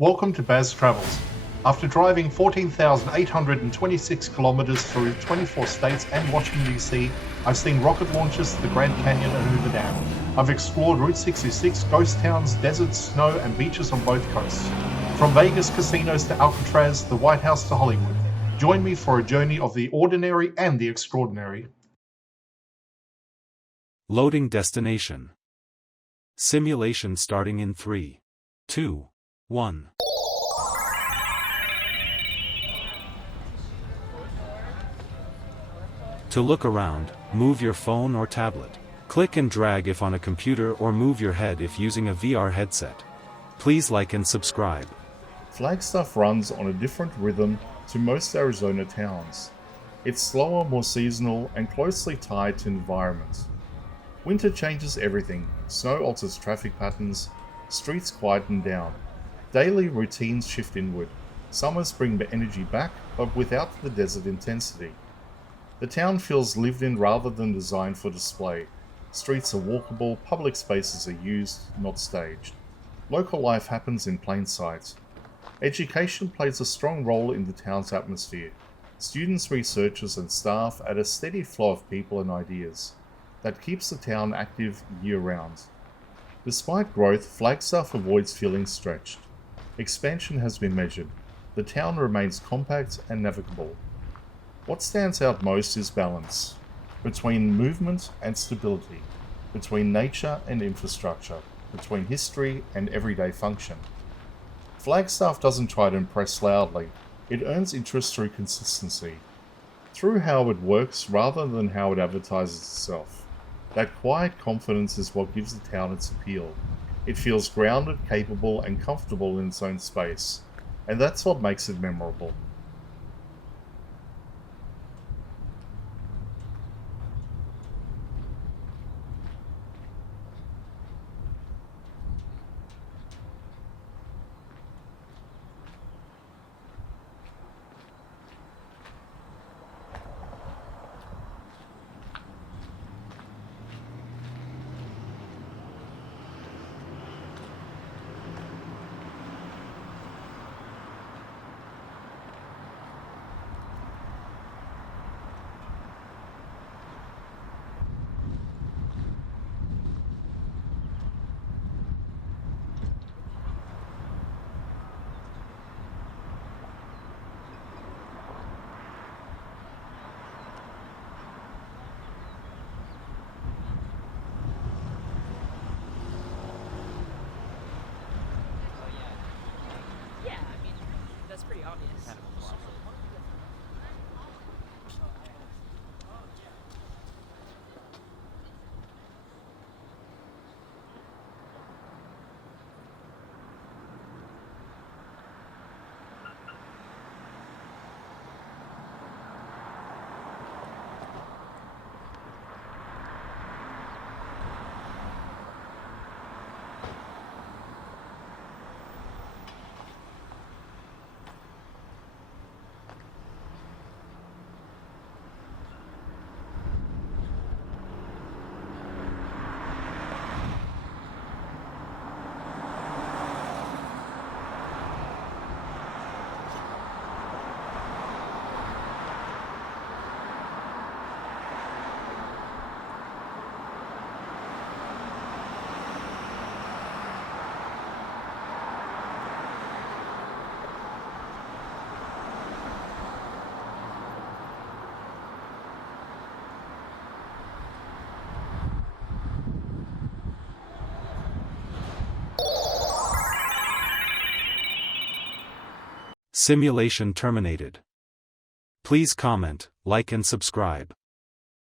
Welcome to Baz Travels. After driving 14,826 kilometers through 24 states and Washington, D.C., I've seen rocket launches to the Grand Canyon and Hoover Dam. I've explored Route 66, ghost towns, deserts, snow, and beaches on both coasts. From Vegas casinos to Alcatraz, the White House to Hollywood. Join me for a journey of the ordinary and the extraordinary. Loading destination. Simulation starting in 3, 2, 1. To look around, move your phone or tablet. Click and drag if on a computer or move your head if using a VR headset. Please like and subscribe. Flagstaff runs on a different rhythm to most Arizona towns. It's slower, more seasonal, and closely tied to environment. Winter changes everything. Snow alters traffic patterns, streets quieten down. Daily routines shift inward. Summers bring the energy back, but without the desert intensity. The town feels lived in rather than designed for display. Streets are walkable, public spaces are used, not staged. Local life happens in plain sight. Education plays a strong role in the town's atmosphere. Students, researchers, and staff add a steady flow of people and ideas that keeps the town active year-round. Despite growth, Flagstaff avoids feeling stretched. Expansion has been measured. The town remains compact and navigable. What stands out most is balance, between movement and stability, between nature and infrastructure, between history and everyday function. Flagstaff doesn't try to impress loudly, it earns interest through consistency, through how it works rather than how it advertises itself. That quiet confidence is what gives the town its appeal. It feels grounded, capable, and comfortable in its own space, and that's what makes it memorable. That's pretty obvious. Simulation terminated. Please comment, like and subscribe.